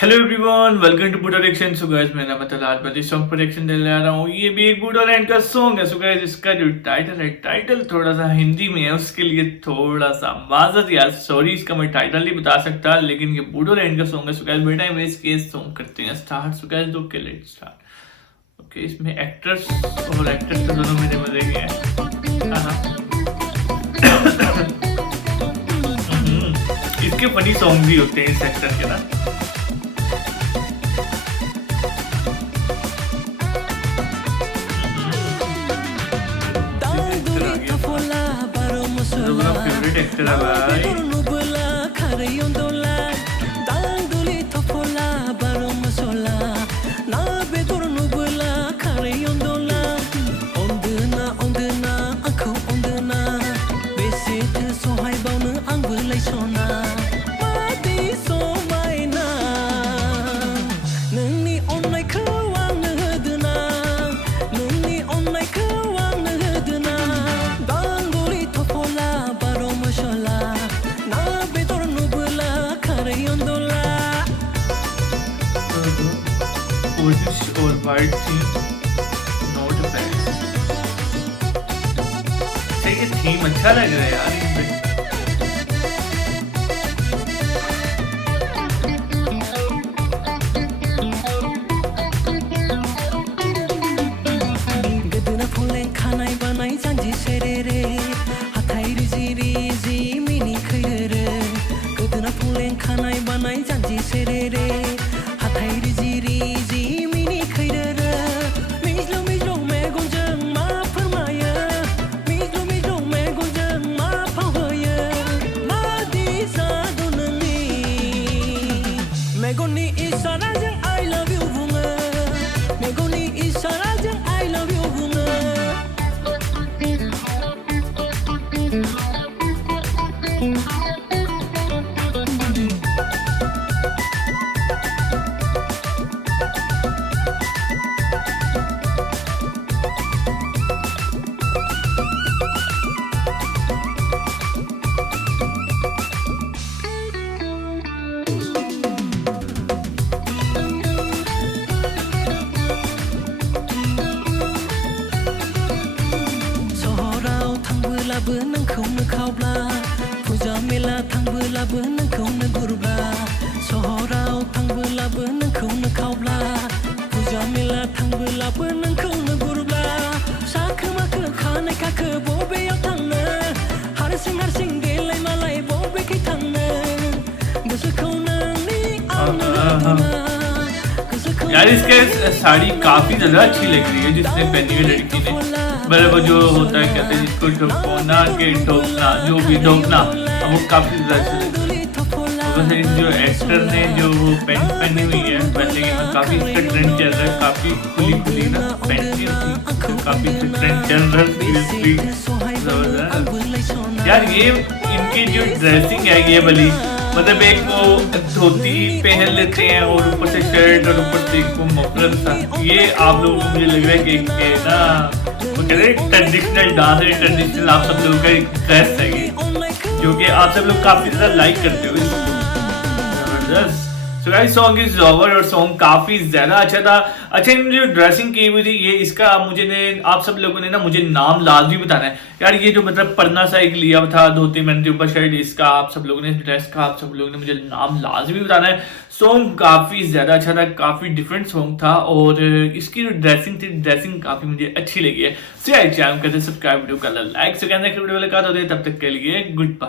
Hello everyone, welcome to बूडा reaction. So guys, मेरा मतलब आज मैं इस सॉन्ग पर रिएक्शन देने आ रहा हूँ। ये भी एक बूडा लैंड का सॉन्ग है। सो गाइस, इसका जो टाइटल है, टाइटल थोड़ा सा हिंदी में है, उसके लिए थोड़ा सा माजरत यार, सॉरी, इसका मैं टाइटल नहीं बता सकता, लेकिन ये बूडा लैंड का सॉन्ग है। सो गाइस, बेटा मैं इसके सॉन्ग करते हैं start. So guys, okay let's start. Okay, इसमें एक्टर्स और एक्टर्स तो दोनों मेरे मजे के हैं। इसके फनी सॉन्ग भी होते हैं इस एक्टर के ना। फेवरेट एक्टर है भाई। और वाइट थीम नोट बैड। ये थीम अच्छा लग रहा है यार इन पे। गदना फुले खानाय बानाय जानजि सेरेरे हाथाय रिजि रिजि मिनि खैरे गदना फुले खानाय बानाय जानजि सेरेरे हाथाय रिजि रिजि मिनि खैरे मिज्लो मिज्लो मेगनजों मा फोरमायो मिज्लो मिज्लो मेगनजों मा फावहोयो मादि जादु नोंनि मेगननि इसाराजों I love you बुङो मेगननि इसाराजों I love you बुङो थांबोलाबो नोंखौनो खावब्ला फुजा मेला थांबोलाबो नोंखौनो गुरब्ला सहराव थांबोलाबो नोंखौनो खावब्ला फुजा मेला थांबोलाबो नोंखौनो गुरब्ला साखो माखो खानाय खाखो बबेयाव थांनो हारसिं हारसिं देलाय मालाय बबेखै थांनो गोसोखौ नोंनि आंनो यार इसके साड़ी काफी ज्यादा अच्छी लग रही है जिसने पहनी है लड़की ने। मतलब जो होता है कहते हैं जिसको ठोकना के ठोकना जो भी ठोकना, वो काफी ज्यादा अच्छा लग रहा है। वैसे जो एक्टर ने जो पैंट पहनी हुई है, वैसे कि काफी इसका ट्रेंड चल रहा है, काफी खुली खुली ना पैंट नहीं होती, काफी ट्रेंड चल रहा है यार। ये इनकी जो ड्रेसिंग है ये वाली, मतलब एक वो धोती पहन लेते हैं और ऊपर से शर्ट और ऊपर से एक वो मफलर सा, ये आप लोगों को मुझे लग रहा है कि ना वो कहते हैं ट्रेडिशनल डांस है, ट्रेडिशनल आप सब लोगों का एक ड्रेस है ये, जो कि आप सब लोग काफी ज्यादा लाइक करते हो इसको। जबरदस्त। So guys, song is over और सॉन्ग काफी ज्यादा अच्छा था। अच्छा, इन्होंने जो ड्रेसिंग की हुई थी ये, इसका आप सब लोगों ने ना मुझे नाम लाजमी बताना है यार। ये जो मतलब पन्ना सा एक लिया था, धोती मैंने ऊपर शर्ट, इसका आप सब लोगों ने ड्रेस का आप सब लोगों ने मुझे नाम लाजमी बताना है। सॉन्ग काफी ज्यादा अच्छा था, काफी डिफरेंट सॉन्ग था, और इसकी जो ड्रेसिंग थी, ड्रेसिंग काफी मुझे अच्छी लगी है। चैनल करते सब्सक्राइब, वीडियो का लाइक से कहना वीडियो वाले का, तब तक के लिए गुड बाय।